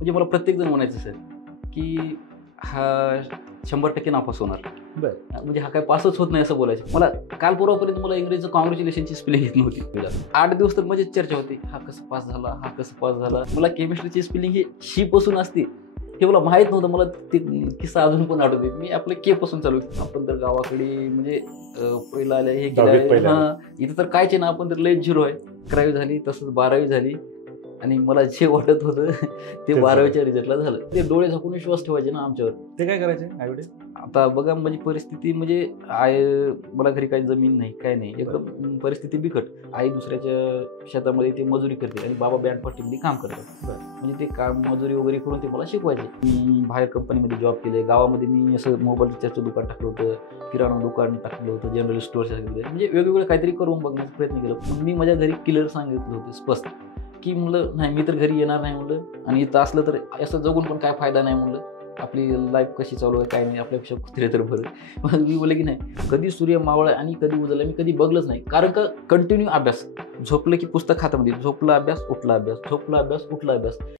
म्हणजे मला प्रत्येकजण म्हणायचं सर की हा 100% नापास होणार. बरं. म्हणजे हा काय पासच होत नाही असं बोलायचं. मला काल परवापर्यंत मला इंग्रजीचं कॉंग्रॅच्युलेशनची स्पेलिंग येत नव्हती. 8 दिवस तर म्हणजे चर्चा होती. हा कसं पास झाला, हा कसं पास झाला. मला केमिस्ट्रीची स्पेलिंग ही शी पासून असते हे मला माहीत नव्हतं. मला ते किस्सा अजून पण आठवते. मी आपलं के पासून चालू केलं. आपण तर गावाकडे म्हणजे पहिलं आले हे केलं. हां, इथं तर कायचे ना, आपण तर लयच झिरो आहे. 11वी झाली, तसंच 12वी झाली आणि मला जे वाटत होतं ते 12वीच्या रिझल्टला झालं. ते डोळे झाकून विश्वास ठेवायचे ना आमच्यावर. ते काय करायचे आईवडील? आता बघा माझी परिस्थिती म्हणजे मला घरी काही जमीन नाही, काय नाही. एकदम परिस्थिती बिकट. आई दुसऱ्याच्या शेतामध्ये ते मजुरी करते आणि बाबा बँड पार्टीमध्ये काम करतात. म्हणजे ते काम मजुरी वगैरे करून ते मला शिकवायचे. मी बाहेर कंपनीमध्ये जॉब केले. गावामध्ये मी असं मोबाईल रिचार्जचं दुकान टाकलं होतं, किराणा दुकान टाकलं होतं, जनरल स्टोअर्स म्हणजे वेगवेगळं काहीतरी करून बघण्याचा प्रयत्न केला. पण मी माझ्या घरी क्लिअर सांगितलं होतं स्पष्ट की म्हणलं नाही, मी तर घरी येणार नाही म्हणलं, आणि इथं असलं तर असं जगून पण काय फायदा नाही म्हणलं. आपली लाईफ कशी चालू आहे काय नाही, आपल्यापेक्षा कुत्रे तर बरं. मग मी बोलले की नाही, कधी सूर्य मावळा आणि कधी उजळला मी कधी बघलंच नाही. कारण का कंटिन्यू अभ्यास. झोपलं की पुस्तक हातामध्ये, झोपला अभ्यास, उठला अभ्यास, झोपला अभ्यास, उठला अभ्यास.